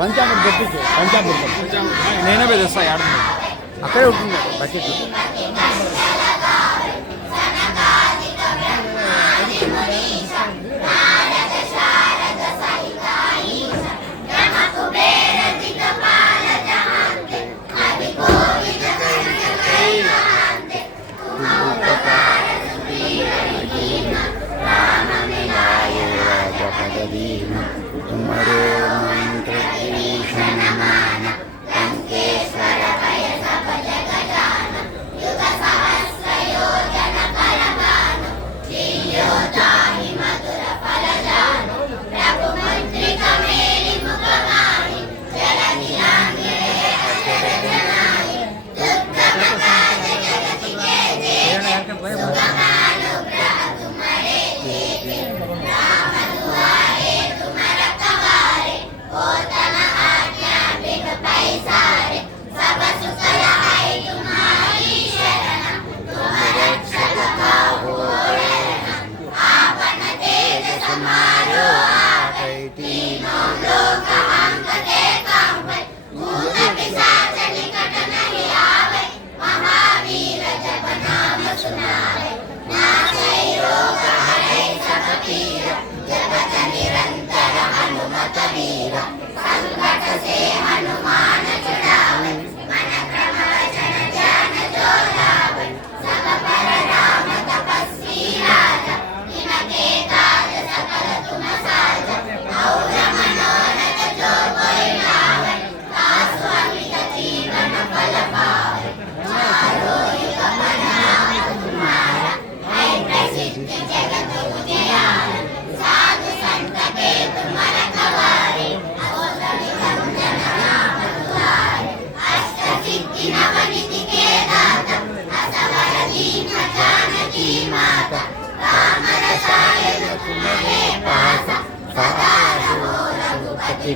పంచామృతం తెప్పించు పంచామృతం నేనే పెద్దస్తా ఆడ అక్కడే ఉంటుంది బకెట్ तुम्हारे मंत्र भूषण नाम कंकेश्वर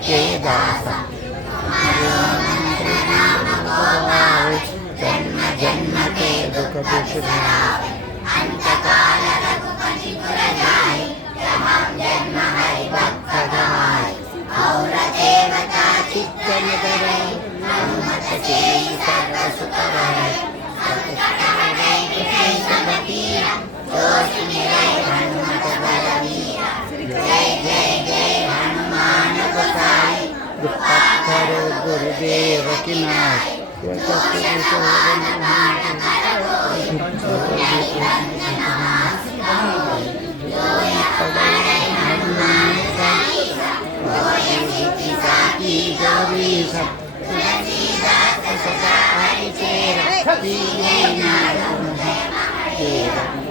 के दासा जन्म जन्म के दुख बिसराए अंत काल रघुपति पुर जाए जन्म हरि भक्त जाए और देवता चित्तन करे हनुमत से सर्व सुख रहे सब पीरा जो सुमिरै हनुमत बलवीरा जय जय जय हनुमान गोसाई पत्थर गुरुदेव की नाथ सब